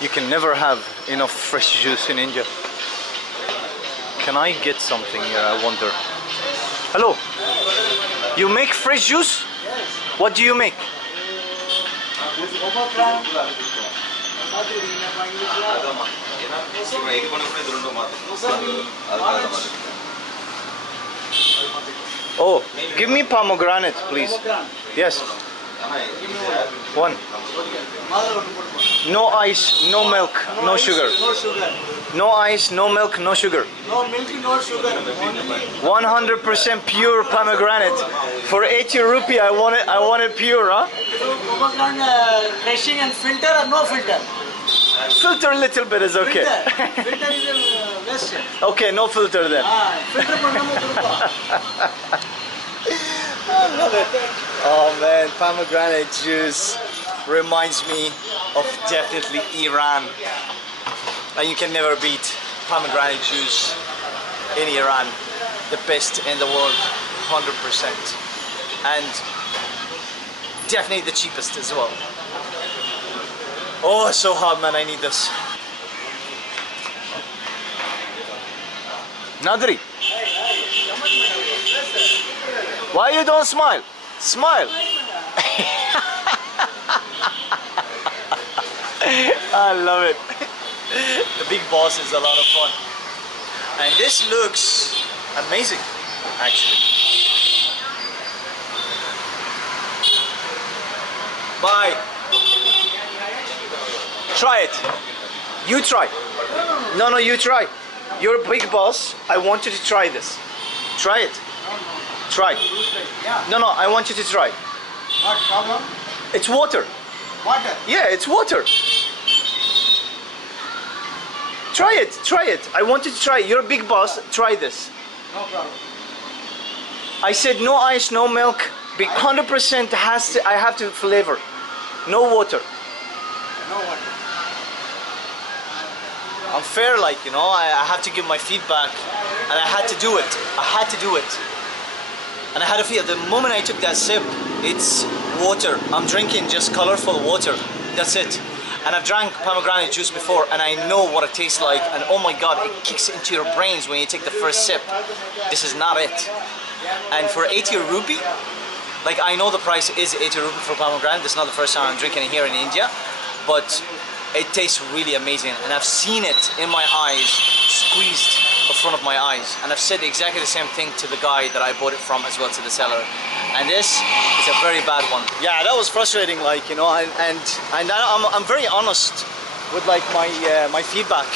You can never have enough fresh juice in India. Can I get something here, I wonder? Hello? You make fresh juice? Yes. What do you make? Oh, give me pomegranate, please. Yes. One. No ice, no milk, no sugar. No sugar. No ice, no milk, no sugar. No milk, no sugar. 100% pure pomegranate. For 80 rupee, I want it pure, huh? Pomegranate crushing and filter or no filter? Filter a little bit is okay. Filter is best. Okay, no filter then. Filter I love it. Oh man, pomegranate juice reminds me of definitely Iran. And you can never beat pomegranate juice in Iran. The best in the world, 100%. And definitely the cheapest as well. Oh, it's so hot, man, I need this. Nadri, why you don't smile? Smile. I love it. The big boss is a lot of fun. And this looks amazing, actually. Bye. Try it. You try. No, you try. You're a big boss. I want you to try this. Try it. Try. No, I want you to try. What problem? It's water. Water. Yeah, it's water. Try it. I want you to try it. You're a big boss. Try this. No problem. I said no ice, no milk. 100% has to. I have to flavor. No water. No water. I'm fair, like, you know. I have to give my feedback, and I had to do it. And I had to feel. The moment I took that sip, it's water. I'm drinking just colorful water. That's it. And I've drank pomegranate juice before, and I know what it tastes like. And oh my God, it kicks into your brains when you take the first sip. This is not it. And for 80 rupee, like, I know the price is 80 rupee for pomegranate. This is not the first time I'm drinking it here in India, but it tastes really amazing. And I've seen it in my eyes, squeezed in front of my eyes. And I've said exactly the same thing to the guy that I bought it from as well, to the seller. And this is a very bad one. Yeah, that was frustrating, like, you know, and I'm very honest with, like, my feedback.